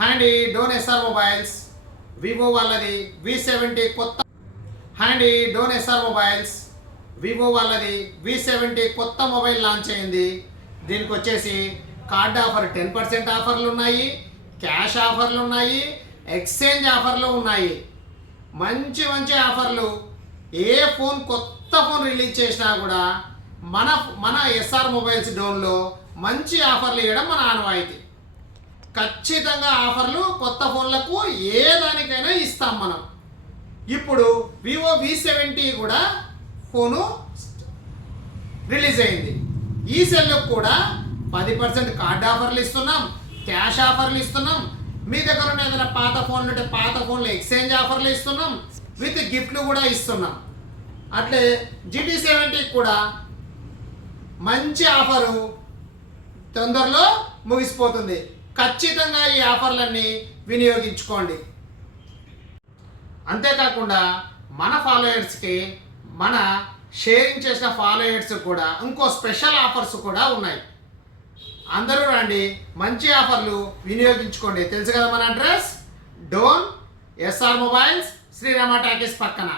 Hi అండి, Dhone SR mobiles Vivo వాళ్ళది V70 కొత్త కొత్త మొబైల్ లాంచ్ అయింది. దీనికి వచ్చేసి కార్డ్ ఆఫర్ 10% ఆఫర్లు ఉన్నాయి, క్యాష్ ఆఫర్లు ఉన్నాయి, ఎక్స్చేంజ్ ఆఫర్లు ఉన్నాయి. మంచి మంచి ఆఫర్లు. ఏ ఫోన్ కొత్త ఫోన్ రిలీజ్ చేసినా కూడా మన ఎస్ఆర్ మొబైల్స్ డోన్లో మంచి ఆఫర్లు ఇవ్వడం మన ఆనవాయితీ. ఖచ్చితంగా ఆఫర్లు కొత్త ఫోన్లకు ఏ దానికైనా ఇస్తాం మనం. ఇప్పుడు వివో V70 కూడా ఫోను రిలీజ్ అయింది. ఈ సెల్లకు కూడా 10% కార్డ్ ఆఫర్లు ఇస్తున్నాం, క్యాష్ ఆఫర్లు ఇస్తున్నాం. మీ దగ్గర ఉన్న ఏదైనా పాత ఫోన్లు ఉంటే పాత ఫోన్లు ఎక్స్చేంజ్ ఆఫర్లు ఇస్తున్నాం, విత్ గిఫ్ట్లు కూడా ఇస్తున్నాం. అట్లే GT70 కూడా మంచి ఆఫరు తొందరలో ముగిసిపోతుంది. ఖచ్చితంగా ఈ ఆఫర్లన్నీ వినియోగించుకోండి. అంతేకాకుండా మన ఫాలోయర్స్కి, మన షేరింగ్ చేసిన ఫాలోయర్స్ కూడా ఇంకో స్పెషల్ ఆఫర్స్ కూడా ఉన్నాయి. అందరూ రండి, మంచి ఆఫర్లు వినియోగించుకోండి. తెలుసు కదా మన address, Dhone SR mobiles, Srirama talkies పక్కన.